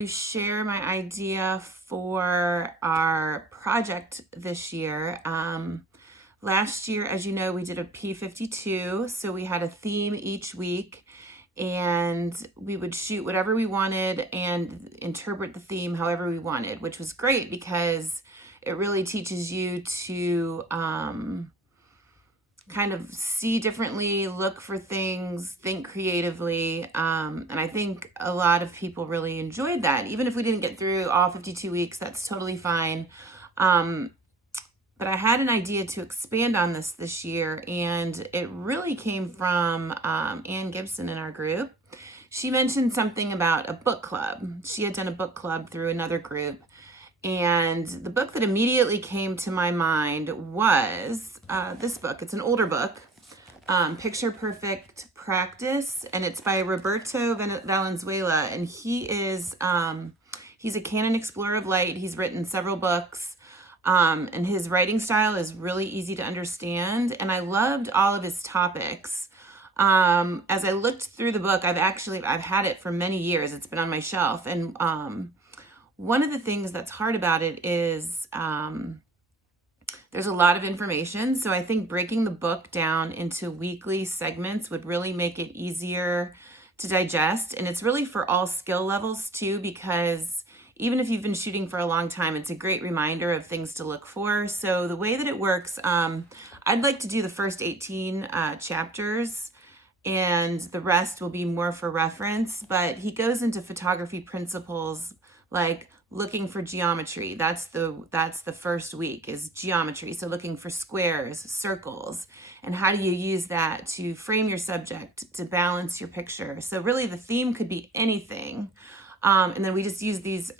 To share my idea for our project this year. Last year, as you know, we did a P52, so we had a theme each week, and we would shoot whatever we wanted and interpret the theme however we wanted, which was great because it really teaches you to kind of see differently, look for things, think creatively. And I think a lot of people really enjoyed that. Even if we didn't get through all 52 weeks, that's totally fine. But I had an idea to expand on this year, and it really came from Ann Gibson in our group. She mentioned something about a book club. She had done a book club through another group. And the book that immediately came to my mind was this book. It's an older book, Picture Perfect Practice, and it's by Roberto Valenzuela. And he's a Canon Explorer of Light. He's written several books, and his writing style is really easy to understand. And I loved all of his topics. As I looked through the book, I've had it for many years. It's been on my shelf, and one of the things that's hard about it is there's a lot of information. So I think breaking the book down into weekly segments would really make it easier to digest. And it's really for all skill levels too, because even if you've been shooting for a long time, it's a great reminder of things to look for. So the way that it works, I'd like to do the first 18 chapters, and the rest will be more for reference. But he goes into photography principles like looking for geometry. That's the first week, is geometry. So looking for squares, circles, and how do you use that to frame your subject, to balance your picture. So really the theme could be anything. And then we just use these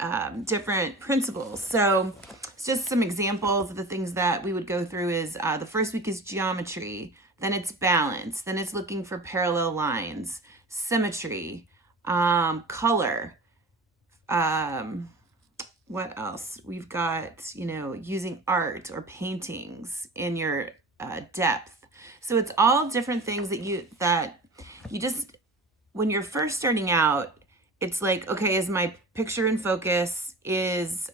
different principles. So it's just some examples of the things that we would go through is the first week is geometry, then it's balance, then it's looking for parallel lines, symmetry, color, what else? We've got, using art or paintings in your depth. So it's all different things that you just, when you're first starting out, it's like, okay, is my picture in focus? What's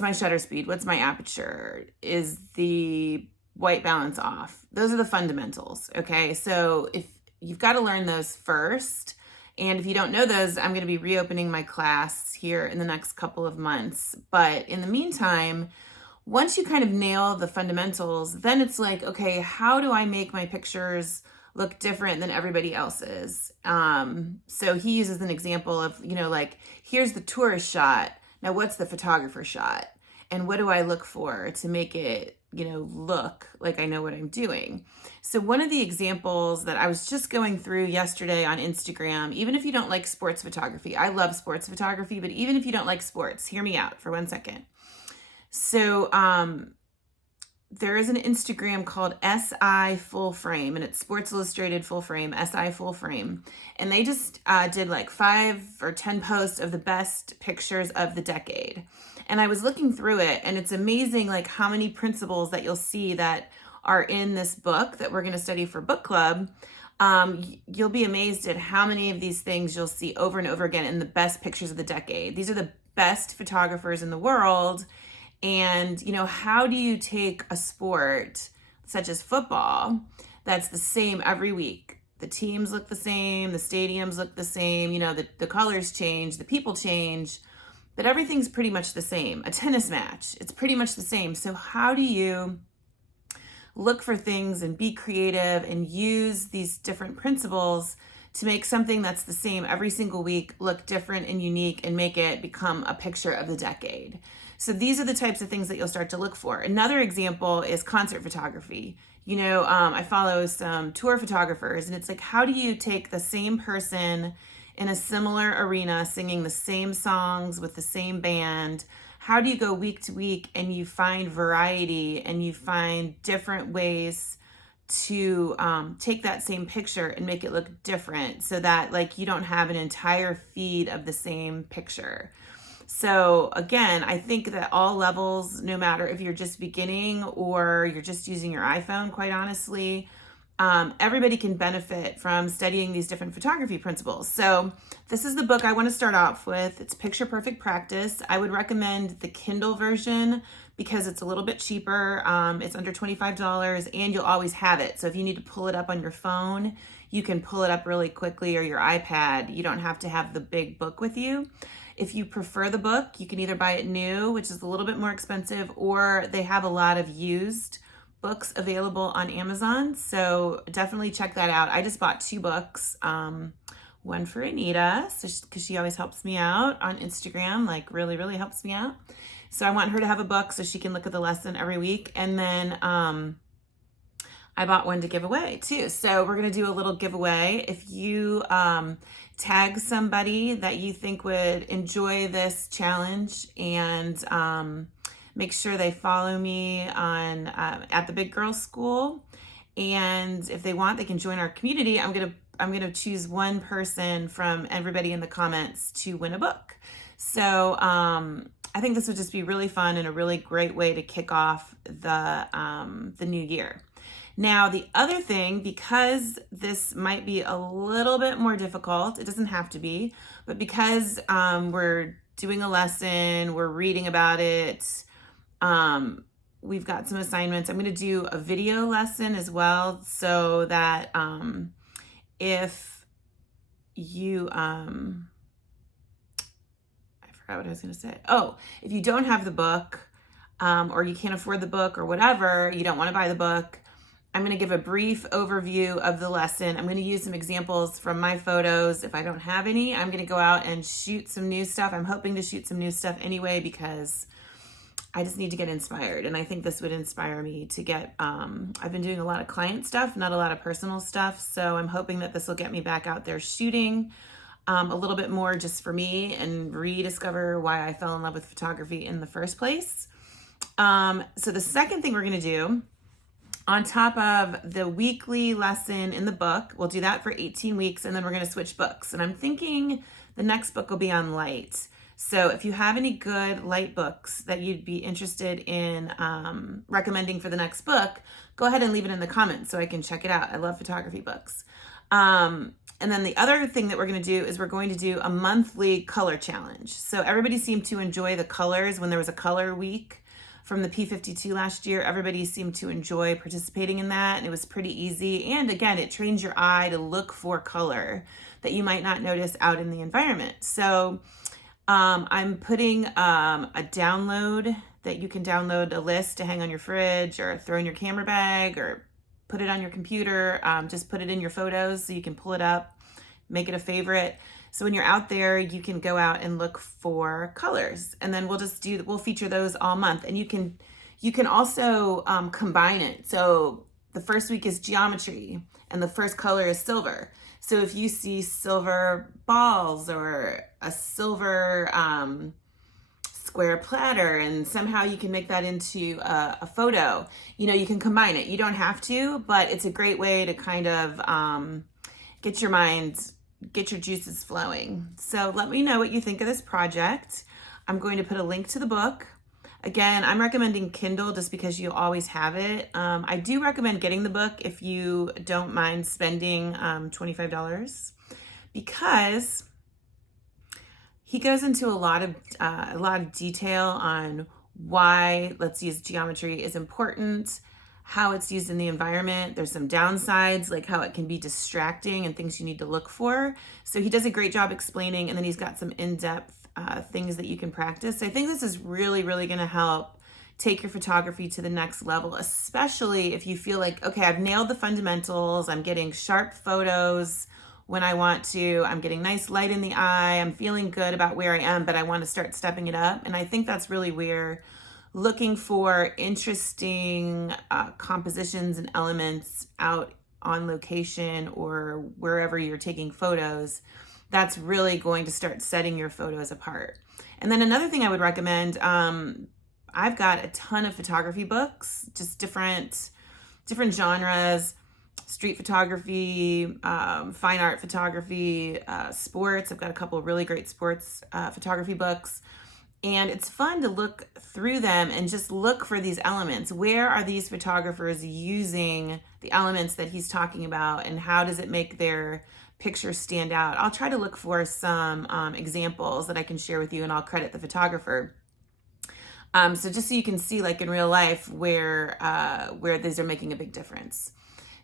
my shutter speed? What's my aperture? Is the white balance off? Those are the fundamentals. Okay. So if you've got to learn those first. And if you don't know those, I'm going to be reopening my class here in the next couple of months. But in the meantime, once you kind of nail the fundamentals, then it's like, okay, how do I make my pictures look different than everybody else's? So he uses an example of, like, here's the tourist shot. Now, what's the photographer shot? And what do I look for to make it, look like I know what I'm doing? So one of the examples that I was just going through yesterday on Instagram, even if you don't like sports photography, I love sports photography, but even if you don't like sports, hear me out for 1 second. So there is an Instagram called SI Full Frame, and it's Sports Illustrated Full Frame, SI Full Frame. And they just did like 5 or 10 posts of the best pictures of the decade. And I was looking through it, and it's amazing like how many principles that you'll see that are in this book that we're going to study for book club. You'll be amazed at how many of these things you'll see over and over again in the best pictures of the decade. These are the best photographers in the world. And, how do you take a sport such as football that's the same every week? The teams look the same, the stadiums look the same, the colors change, the people change, but everything's pretty much the same. A tennis match, it's pretty much the same. So how do you look for things and be creative and use these different principles to make something that's the same every single week look different and unique and make it become a picture of the decade? So these are the types of things that you'll start to look for. Another example is concert photography. I follow some tour photographers, and it's like, how do you take the same person in a similar arena singing the same songs with the same band? How do you go week to week and you find variety and you find different ways to take that same picture and make it look different so that like you don't have an entire feed of the same picture? So again, I think that all levels, no matter if you're just beginning or you're just using your iPhone, quite honestly, everybody can benefit from studying these different photography principles. So this is the book I want to start off with. It's Picture Perfect Practice. I would recommend the Kindle version because it's a little bit cheaper. It's under $25 and you'll always have it. So if you need to pull it up on your phone, you can pull it up really quickly, or your iPad. You don't have to have the big book with you. If you prefer the book, you can either buy it new, which is a little bit more expensive, or they have a lot of used books available on Amazon. So definitely check that out. I just bought 2 books, one for Anita, because she always helps me out on Instagram, like really, really helps me out. So I want her to have a book so she can look at the lesson every week. And then I bought one to give away too. So we're going to do a little giveaway. If you tag somebody that you think would enjoy this challenge, and make sure they follow me on at the Big Girl School. And if they want, they can join our community. I'm gonna choose one person from everybody in the comments to win a book. So I think this would just be really fun and a really great way to kick off the new year. Now, the other thing, because this might be a little bit more difficult, it doesn't have to be, but because we're doing a lesson, we're reading about it, we've got some assignments. I'm going to do a video lesson as well, so that if you, I forgot what I was going to say. Oh, if you don't have the book, or you can't afford the book or whatever, you don't want to buy the book, I'm going to give a brief overview of the lesson. I'm going to use some examples from my photos. If I don't have any, I'm going to go out and shoot some new stuff. I'm hoping to shoot some new stuff anyway, because I just need to get inspired. And I think this would inspire me to get, I've been doing a lot of client stuff, not a lot of personal stuff. So I'm hoping that this will get me back out there shooting a little bit more, just for me, and rediscover why I fell in love with photography in the first place. So the second thing we're going to do, on top of the weekly lesson in the book, we'll do that for 18 weeks, and then we're going to switch books. And I'm thinking the next book will be on light. So if you have any good light books that you'd be interested in recommending for the next book, go ahead and leave it in the comments so I can check it out. I love photography books. And then the other thing that we're going to do is we're going to do a monthly color challenge. So everybody seemed to enjoy the colors when there was a color week from the P52 last year. Everybody seemed to enjoy participating in that, and it was pretty easy. And again, it trains your eye to look for color that you might not notice out in the environment. So I'm putting a download that you can download a list to hang on your fridge, or throw in your camera bag, or put it on your computer. Just put it in your photos so you can pull it up, make it a favorite. So when you're out there, you can go out and look for colors, and then we'll feature those all month. And you can also combine it. So the first week is geometry, and the first color is silver. So if you see silver balls or a silver square platter, and somehow you can make that into a photo, you can combine it. You don't have to, but it's a great way to kind of get your juices flowing. So let me know what you think of this project. I'm going to put a link to the book. Again, I'm recommending Kindle just because you always have it. I do recommend getting the book if you don't mind spending $25, because he goes into a lot of detail on why Let's Use Geometry is important, how it's used in the environment. There's some downsides, like how it can be distracting and things you need to look for. So he does a great job explaining, and then he's got some in-depth things that you can practice. So I think this is really, really going to help take your photography to the next level, especially if you feel like, okay, I've nailed the fundamentals. I'm getting sharp photos when I want to. I'm getting nice light in the eye. I'm feeling good about where I am, but I want to start stepping it up. And I think that's really where looking for interesting compositions and elements out on location or wherever you're taking photos, that's really going to start setting your photos apart. And then another thing I would recommend, I've got a ton of photography books, just different genres, street photography, fine art photography, sports. I've got a couple of really great sports photography books. And it's fun to look through them and just look for these elements. Where are these photographers using the elements that he's talking about, and how does it make their pictures stand out? I'll try to look for some examples that I can share with you, and I'll credit the photographer. So just so you can see, like in real life, where these are making a big difference.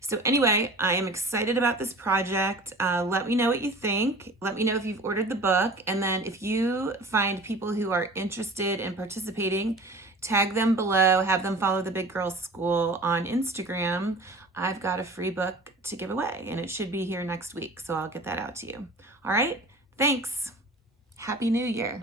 So anyway, I am excited about this project. Let me know what you think. Let me know if you've ordered the book. And then if you find people who are interested in participating, tag them below, have them follow the Big Girls School on Instagram. I've got a free book to give away, and it should be here next week. So I'll get that out to you. All right, thanks. Happy New Year.